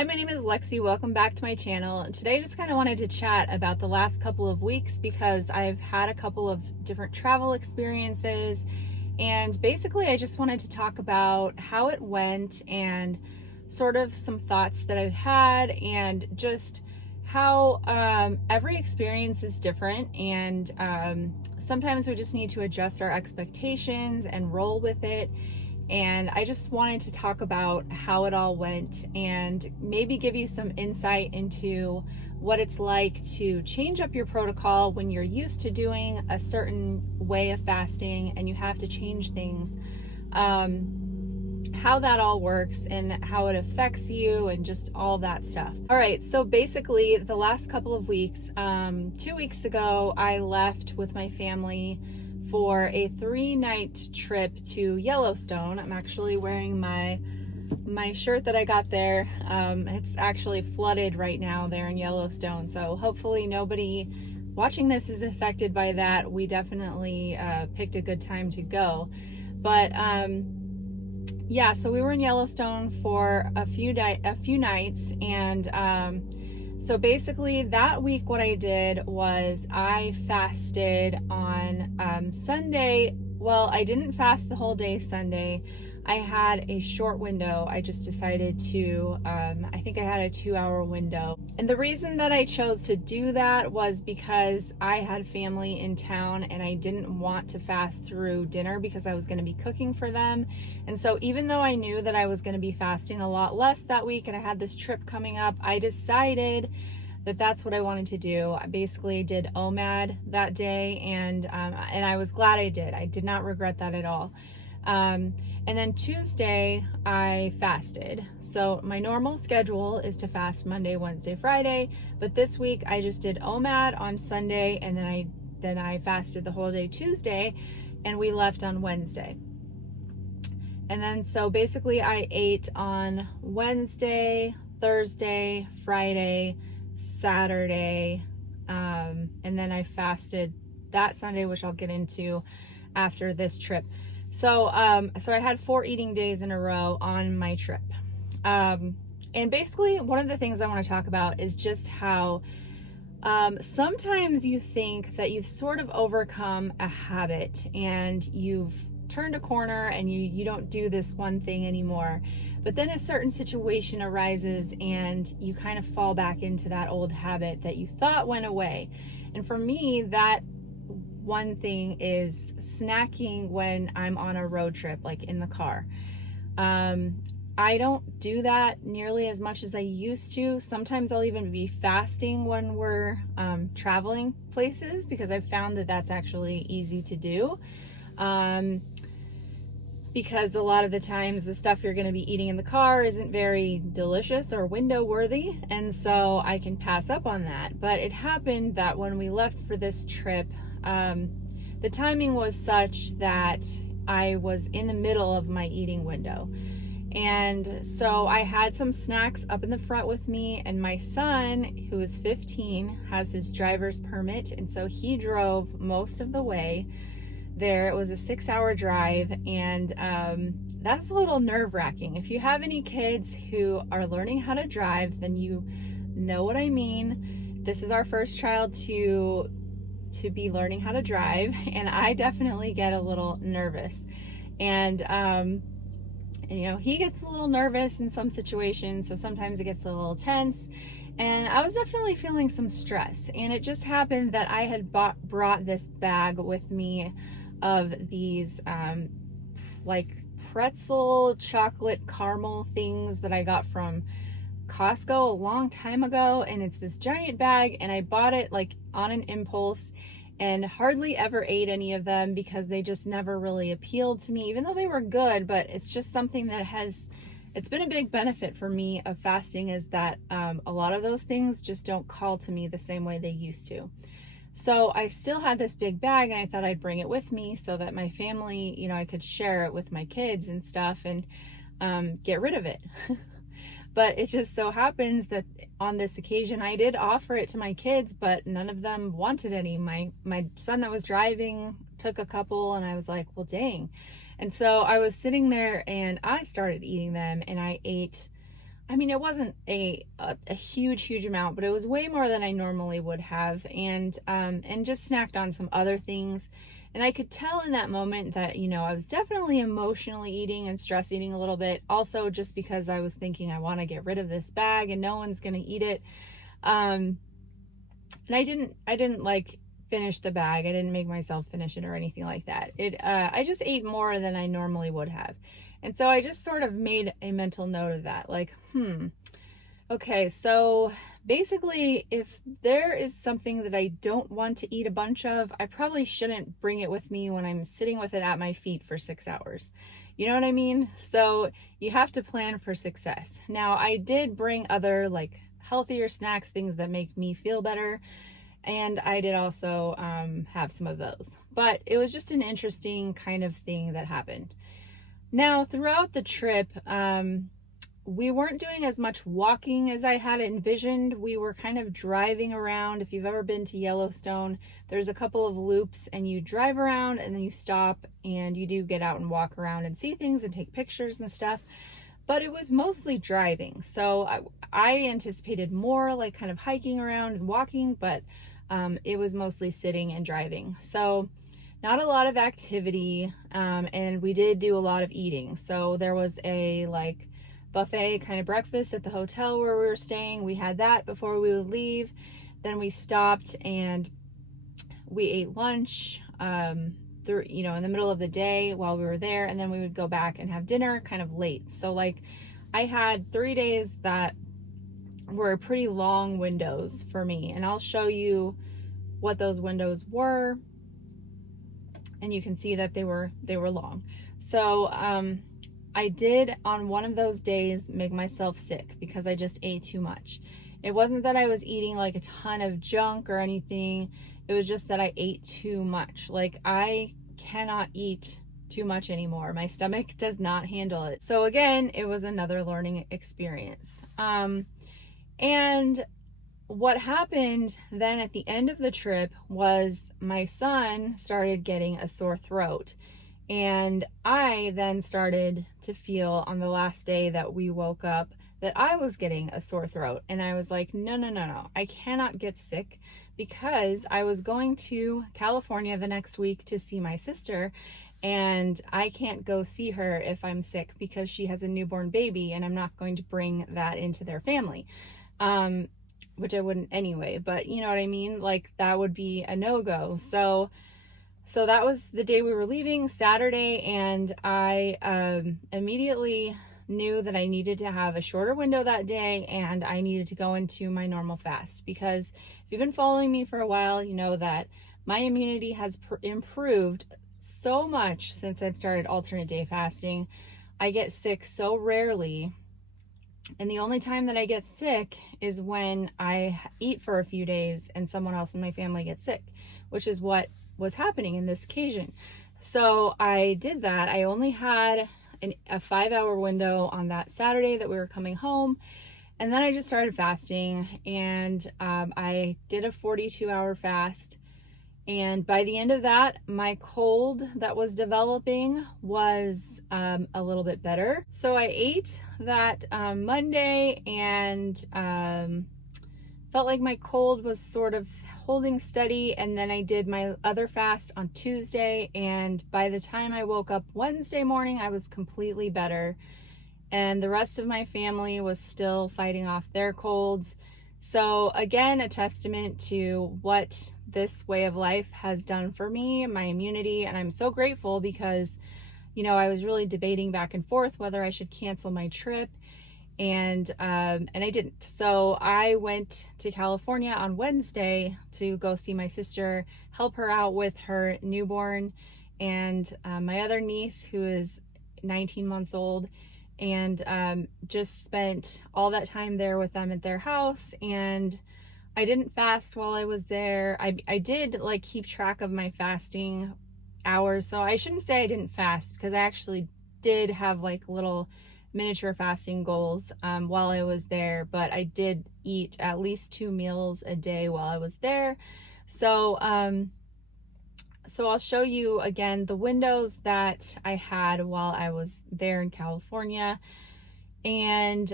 Hi, my name is Lexi. Welcome back to my channel. And today I just kind of wanted to chat about the last couple of weeks because I've had a couple of different travel experiences. And basically, I just wanted to talk about how it went and sort of some thoughts that I've had and just how every experience is different. And sometimes we just need to adjust our expectations and roll with it. And I just wanted to talk about how it all went and maybe give you some insight into what it's like to change up your protocol when you're used to doing a certain way of fasting and you have to change things, how that all works and how it affects you and just all that stuff. All right, so basically the last couple of weeks, 2 weeks ago, I left with my family for a 3-night trip to Yellowstone. I'm actually wearing my shirt that I got there. It's actually flooded right now there in Yellowstone, so hopefully nobody watching this is affected by that. We definitely picked a good time to go. But yeah, so we were in Yellowstone for a few nights, and so basically that week what I did was I fasted on Sunday. Well, I didn't fast the whole day Sunday. I had a short window. I just decided to, I think I had a 2-hour window. And the reason that I chose to do that was because I had family in town and I didn't want to fast through dinner because I was going to be cooking for them. And so even though I knew that I was going to be fasting a lot less that week and I had this trip coming up, I decided that that's what I wanted to do. I basically did OMAD that day, and I was glad I did. I did not regret that at all. And then Tuesday I fasted. So my normal schedule is to fast Monday, Wednesday, Friday, but this week I just did OMAD on Sunday, and then I fasted the whole day Tuesday, and we left on Wednesday. And then so basically I ate on Wednesday, Thursday, Friday, Saturday, and then I fasted that Sunday, which I'll get into after this trip. So I had 4 eating days in a row on my trip. And basically one of the things I want to talk about is just how sometimes you think that you've sort of overcome a habit and you've turned a corner and you don't do this one thing anymore. But then a certain situation arises and you kind of fall back into that old habit that you thought went away. And for me, that one thing is snacking when I'm on a road trip, like in the car. I don't do that nearly as much as I used to. Sometimes I'll even be fasting when we're traveling places because I've found that that's actually easy to do. Because a lot of the times the stuff you're going to be eating in the car isn't very delicious or window worthy, and so I can pass up on that. But it happened that when we left for this trip, the timing was such that I was in the middle of my eating window. And so I had some snacks up in the front with me, and my son, who is 15, has his driver's permit, and so he drove most of the way there. It was a 6-hour drive, and that's a little nerve-wracking. If you have any kids who are learning how to drive, then you know what I mean. This is our first child to be learning how to drive, and I definitely get a little nervous. And you know, he gets a little nervous in some situations, so sometimes it gets a little tense. And I was definitely feeling some stress, and it just happened that I had brought this bag with me of these like pretzel chocolate caramel things that I got from Costco a long time ago, and it's this giant bag, and I bought it like on an impulse and hardly ever ate any of them because they just never really appealed to me, even though they were good. But it's just something that it's been a big benefit for me of fasting, is that a lot of those things just don't call to me the same way they used to. So I still had this big bag, and I thought I'd bring it with me so that my family, you know, I could share it with my kids and stuff and get rid of it. But it just so happens that on this occasion I did offer it to my kids, but none of them wanted any. My son that was driving took a couple, and I was like, well, dang. And so I was sitting there and I started eating them, and I ate I mean, it wasn't a huge amount, but it was way more than I normally would have, and just snacked on some other things. And I could tell in that moment that, I was definitely emotionally eating and stress eating a little bit. Also, just because I was thinking I want to get rid of this bag and no one's going to eat it. And I didn't like finish the bag. I didn't make myself finish it or anything like that. I just ate more than I normally would have. And so I just sort of made a mental note of that, like, okay, so basically, if there is something that I don't want to eat a bunch of, I probably shouldn't bring it with me when I'm sitting with it at my feet for 6 hours. You know what I mean? So you have to plan for success. Now, I did bring other like healthier snacks, things that make me feel better. And I did also have some of those. But it was just an interesting kind of thing that happened. Now, throughout the trip, we weren't doing as much walking as I had envisioned. We were kind of driving around. If you've ever been to Yellowstone, there's a couple of loops and you drive around and then you stop and you do get out and walk around and see things and take pictures and stuff. But it was mostly driving. So I anticipated more like kind of hiking around and walking, but it was mostly sitting and driving. So not a lot of activity, and we did do a lot of eating. So there was a like buffet kind of breakfast at the hotel where we were staying. We had that before we would leave. Then we stopped and we ate lunch in the middle of the day while we were there, and then we would go back and have dinner kind of late. So like I had 3 days that were pretty long windows for me, and I'll show you what those windows were, and you can see that they were long. So I did on one of those days make myself sick because I just ate too much. It wasn't that I was eating like a ton of junk or anything. It was just that I ate too much. Like I cannot eat too much anymore. My stomach does not handle it. So again, it was another learning experience. And what happened then at the end of the trip was my son started getting a sore throat. And I then started to feel on the last day that we woke up that I was getting a sore throat. And I was like, no. I cannot get sick because I was going to California the next week to see my sister. And I can't go see her if I'm sick because she has a newborn baby and I'm not going to bring that into their family. Which I wouldn't anyway, but you know what I mean? Like that would be a no-go. So that was the day we were leaving, Saturday, and I immediately knew that I needed to have a shorter window that day and I needed to go into my normal fast, because if you've been following me for a while, you know that my immunity has improved so much since I've started alternate day fasting. I get sick so rarely. And the only time that I get sick is when I eat for a few days and someone else in my family gets sick, which is what was happening in this occasion. So I did that. I only had a 5-hour window on that Saturday that we were coming home. And then I just started fasting, and I did a 42-hour fast. And by the end of that, my cold that was developing was a little bit better. So I ate that Monday and felt like my cold was sort of holding steady. And then I did my other fast on Tuesday. And by the time I woke up Wednesday morning, I was completely better. And the rest of my family was still fighting off their colds. So again, a testament to what this way of life has done for me, my immunity. And I'm so grateful because, I was really debating back and forth whether I should cancel my trip. And I didn't. So I went to California on Wednesday to go see my sister, help her out with her newborn, and my other niece who is 19 months old. And just spent all that time there with them at their house. And I didn't fast while I was there. I did like keep track of my fasting hours. So I shouldn't say I didn't fast, because I actually did have like little miniature fasting goals while I was there. But I did eat at least 2 meals a day while I was there. So I'll show you again the windows that I had while I was there in California. And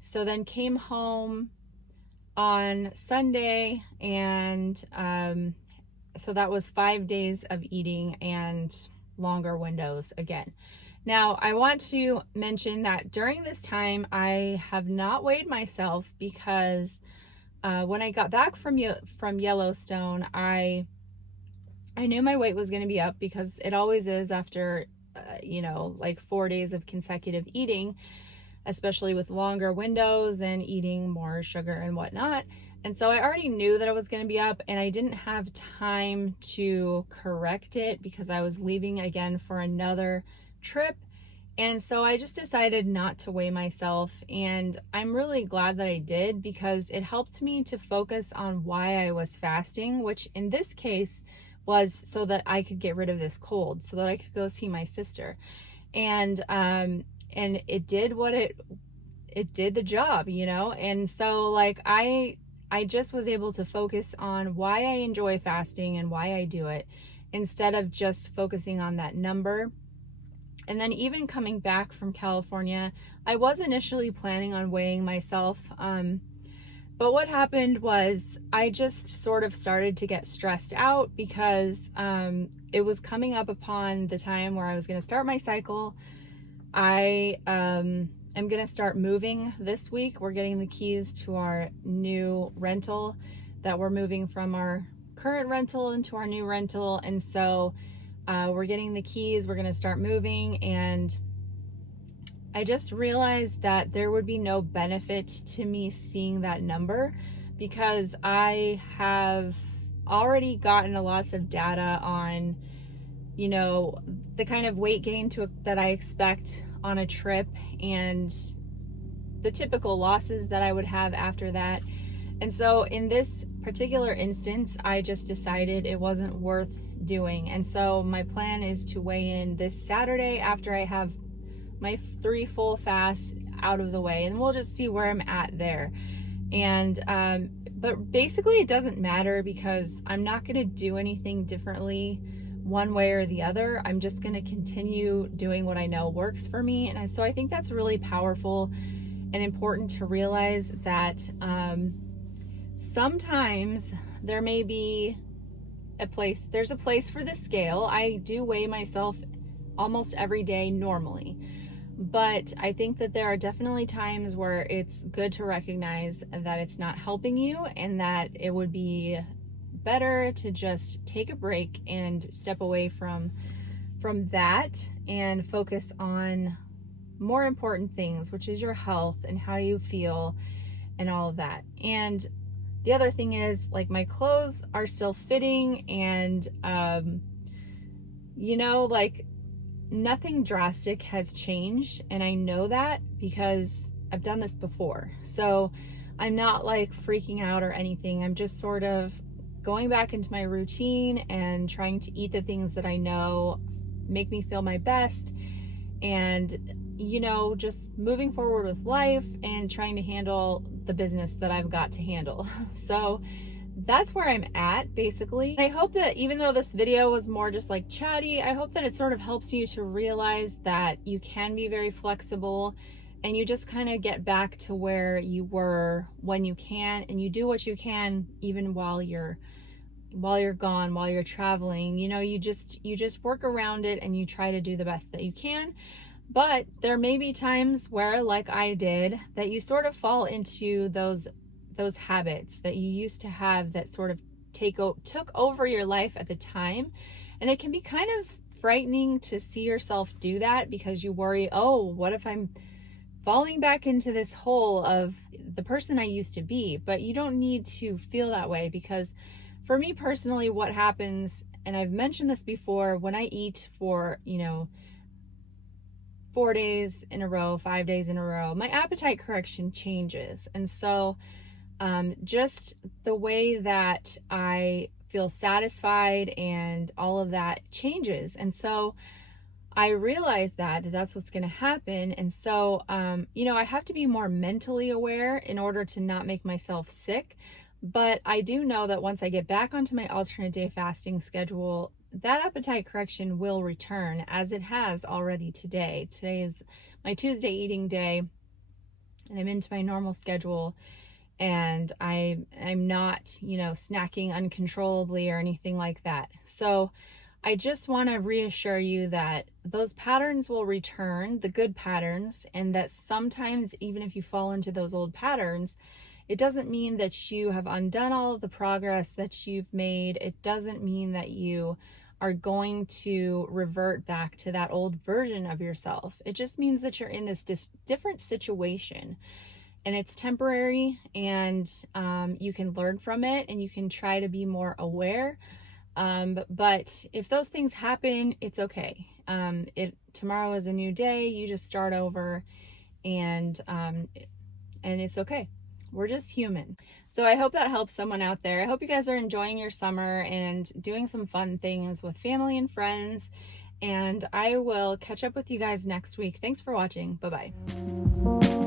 so then came home on Sunday, and so that was 5 days of eating and longer windows again. Now, I want to mention that during this time, I have not weighed myself because when I got back from Yellowstone, I knew my weight was going to be up, because it always is after, like 4 days of consecutive eating, especially with longer windows and eating more sugar and whatnot. And so I already knew that it was going to be up, and I didn't have time to correct it because I was leaving again for another trip. And so I just decided not to weigh myself, and I'm really glad that I did, because it helped me to focus on why I was fasting, which in this case was so that I could get rid of this cold, so that I could go see my sister. And it did what it did the job, And so like I just was able to focus on why I enjoy fasting and why I do it, instead of just focusing on that number. And then even coming back from California, I was initially planning on weighing myself. But what happened was I just sort of started to get stressed out, because it was coming up upon the time where I was going to start my cycle. I am going to start moving this week. We're getting the keys to our new rental, that we're moving from our current rental into our new rental. And so we're getting the keys, we're going to start moving, and I just realized that there would be no benefit to me seeing that number, because I have already gotten lots of data on, the kind of weight gain that I expect on a trip, and the typical losses that I would have after that. And so in this particular instance, I just decided it wasn't worth doing. And so my plan is to weigh in this Saturday after I have my 3 full fasts out of the way, and we'll just see where I'm at there. And but basically it doesn't matter, because I'm not going to do anything differently one way or the other. I'm just going to continue doing what I know works for me. And so I think that's really powerful and important to realize, that sometimes there may be there's a place for the scale. I do weigh myself almost every day normally, but I think that there are definitely times where it's good to recognize that it's not helping you, and that it would be better to just take a break and step away from that and focus on more important things, which is your health and how you feel and all of that. And the other thing is, like, my clothes are still fitting, and like, nothing drastic has changed, and I know that because I've done this before. So I'm not like freaking out or anything. I'm just sort of going back into my routine and trying to eat the things that I know make me feel my best, and just moving forward with life and trying to handle the business that I've got to handle. So that's where I'm at, basically. I hope that, even though this video was more just like chatty, I hope that it sort of helps you to realize that you can be very flexible, and you just kind of get back to where you were when you can, and you do what you can even while you're gone, while you're traveling. You just work around it, and you try to do the best that you can. But there may be times where, like I did, that you sort of fall into those habits that you used to have that sort of took over your life at the time. And it can be kind of frightening to see yourself do that, because you worry, oh, what if I'm falling back into this hole of the person I used to be? But you don't need to feel that way, because for me personally, what happens, and I've mentioned this before, when I eat for 4 days in a row, 5 days in a row, my appetite correction changes. And so just the way that I feel satisfied and all of that changes. And so I realize that that's what's going to happen. And so, I have to be more mentally aware in order to not make myself sick. But I do know that once I get back onto my alternate day fasting schedule, that appetite correction will return, as it has already today. Today is my Tuesday eating day, and I'm into my normal schedule, and I'm not, snacking uncontrollably or anything like that. So I just want to reassure you that those patterns will return, the good patterns, and that sometimes, even if you fall into those old patterns, it doesn't mean that you have undone all of the progress that you've made. It doesn't mean that you are going to revert back to that old version of yourself. It just means that you're in this different situation, and it's temporary, and you can learn from it, and you can try to be more aware. But if those things happen, it's okay. Tomorrow is a new day. You just start over, and it's okay. We're just human. So I hope that helps someone out there. I hope you guys are enjoying your summer and doing some fun things with family and friends. And I will catch up with you guys next week. Thanks for watching. Bye-bye.